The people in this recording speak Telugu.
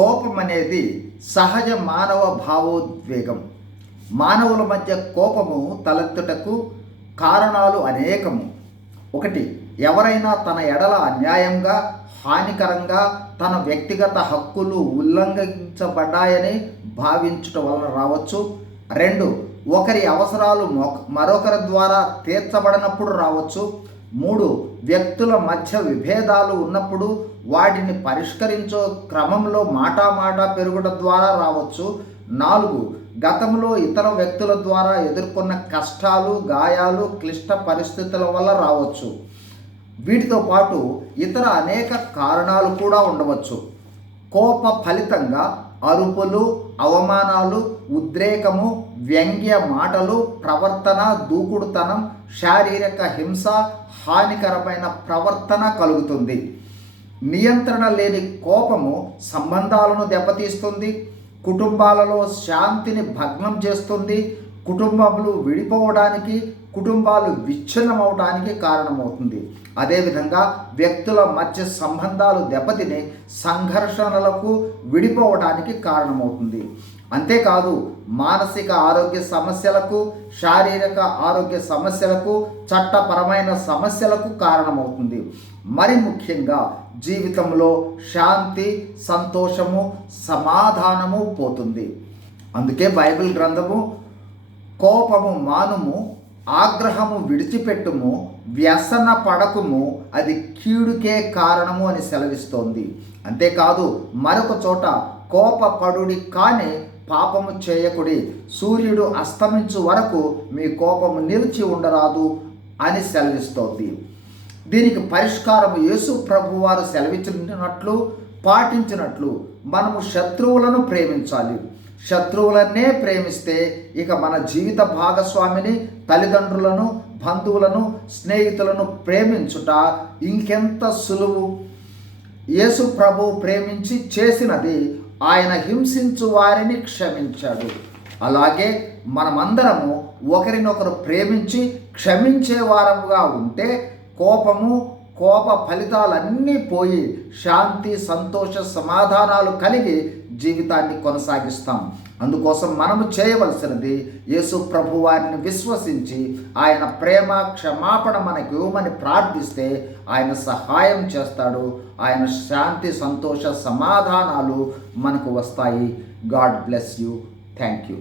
కోపం అనేది సహజ మానవ భావోద్వేగం. మానవుల మధ్య కోపము తలెత్తుటకు కారణాలు అనేకము. ఒకటి ఎవరైనా తన ఎడల అన్యాయంగా హానికరంగా తన వ్యక్తిగత హక్కులు ఉల్లంఘించబడ్డాయని భావించుట వలన రావచ్చు. రెండు ఒకరి అవసరాలు మరొకరి ద్వారా తీర్చబడినప్పుడు రావచ్చు. మూడు వ్యక్తుల మధ్య విభేదాలు ఉన్నప్పుడు వాటిని పరిష్కరించే క్రమంలో మాటా మాట పెరుగుట ద్వారా రావచ్చు. నాలుగు గతంలో ఇతర వ్యక్తుల ద్వారా ఎదుర్కొన్న కష్టాలు గాయాలు క్లిష్ట పరిస్థితుల వల్ల రావచ్చు. వీటితో పాటు ఇతర అనేక కారణాలు కూడా ఉండవచ్చు. కోప ఫలితంగా అరుపులు అవమానాలు ఉద్రేకము వ్యంగ్య మాటలు ప్రవర్తన దూకుడుతనం శారీరక హింస హానికరమైన ప్రవర్తన కలుగుతుంది. నియంత్రణ లేని కోపము సంబంధాలను దెబ్బతీస్తుంది. కుటుంబాలలో శాంతిని భగ్నం చేస్తుంది. కుటుంబంలో విడిపోవడానికి కుటుంబాలు విచ్ఛిన్నమవడానికి కారణమవుతుంది. అదేవిధంగా వ్యక్తుల మధ్య సంబంధాలు దెబ్బతిని సంఘర్షణలకు విడిపోవడానికి కారణమవుతుంది. అంతేకాదు మానసిక ఆరోగ్య సమస్యలకు శారీరక ఆరోగ్య సమస్యలకు చట్టపరమైన సమస్యలకు కారణమవుతుంది. మరి ముఖ్యంగా జీవితంలో శాంతి సంతోషము సమాధానము పోతుంది. అందుకే బైబిల్ గ్రంథము కోపము మానుము ఆగ్రహము విడిచిపెట్టుము వ్యసన పడకుము అది కీడుకే కారణము అని సెలవిస్తోంది. అంతేకాదు మరొక చోట కోపపడుడి కానీ పాపము చేయకుడి. సూర్యుడు అస్తమించు వరకు మీ కోపము నిలిచి ఉండరాదు అని సెలవిస్తోంది. దీనికి పరిష్కారం యేసు ప్రభు వారు సెలవిచ్చినట్లు పాటించినట్లు మనము శత్రువులను ప్రేమించాలి. శత్రువులన్నే ప్రేమిస్తే ఇక మన జీవిత భాగస్వామిని తల్లిదండ్రులను బంధువులను స్నేహితులను ప్రేమించుట ఇంకెంత సులువు? యేసు ప్రభు ప్రేమించి చేసినది ఆయన హింసించు వారిని క్షమించాడు. అలాగే మనమందరము ఒకరినొకరు ప్రేమించి క్షమించే వారముగా ఉంటే కోపము కోప ఫలితాలన్నీ పోయి శాంతి సంతోష సమాధానాలు కలిగి జీవితాన్ని కొనసాగిస్తాం. అందుకోసం మనము చేయవలసినది యేసు ప్రభు వారిని విశ్వసించి ఆయన ప్రేమ క్షమాపణ మనకు ఇవ్వమని ప్రార్థిస్తే ఆయన సహాయం చేస్తాడు. ఆయన శాంతి సంతోష సమాధానాలు మనకు వస్తాయి. God bless you. Thank you.